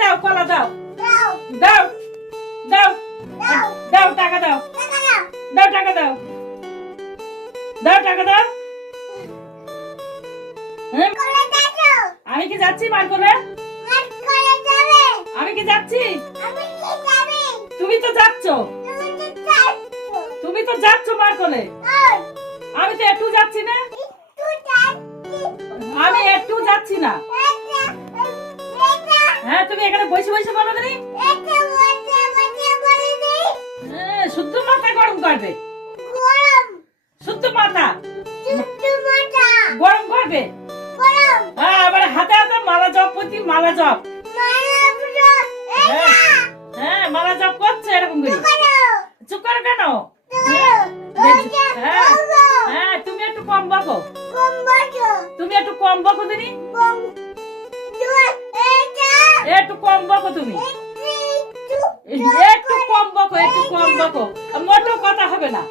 দাও কলা দাও দাও দাও দাও টাকা দাও দাও টাকা দাও দাও টাকা দাও আমি কি যাচ্ছি মার কোলে আমি কি যাচ্ছি তুমি তো যাচ্ছ তুমি তো যাচ্ছ মার কোলে আমি তো একটু যাচ্ছি না আমি একটু যাচ্ছি না হ্যাঁ তুমি এখানে বসে বসে বলো দিনি শুদ্ধ মাথা গরম করবে শুদ্ধ মাথা গরম করবে হ্যাঁ আবার হাতে হাতে মালা জপ করছি মালা জপ হ্যাঁ মালা জপ করছে এরকম করে চুপ করো কেন হ্যাঁ হ্যাঁ তুমি একটু কম বকো তুমি একটু কম বকো দিনি একটু কম বকো তুমি একটু কম বকো মোটো কথা হবে না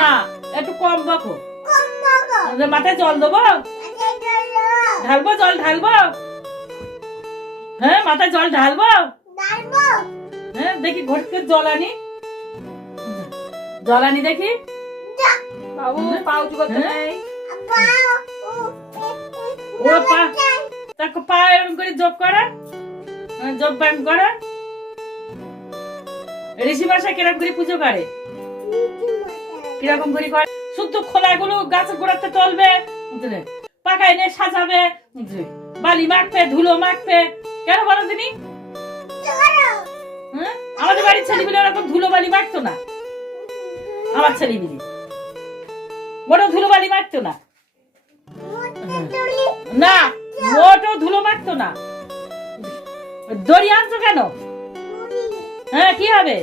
না একটু কম বকো মাথায় জল দেবো ঢালবো জল ঢালবো হ্যাঁ মাথায় জল ঢালবো হ্যাঁ দেখি ঘটকে জল আনি দেখি বাবু পাউচ করতে নেই ও পা এরকম করে জব করে জব ব্যায়াম করে ঋষি মশাই কিরকম করে পুজো করে কিরকম করে করে শুদ্ধ খোলাগুলো গাছের গোড়াতে তুলবে পাকা এনে সাজাবে বালি মাখবে ধুলো মাখবে কেন বলো দিনি আমাদের বাড়ির ছেলেগুলো এরকম ধুলো বালি মাখতো না আমার ছেলেগুলি বড় ধুলো বালি মাখতো না না মোটো ধুলো মাখতো না দড়ি আনছো কেন হ্যাঁ কি হবে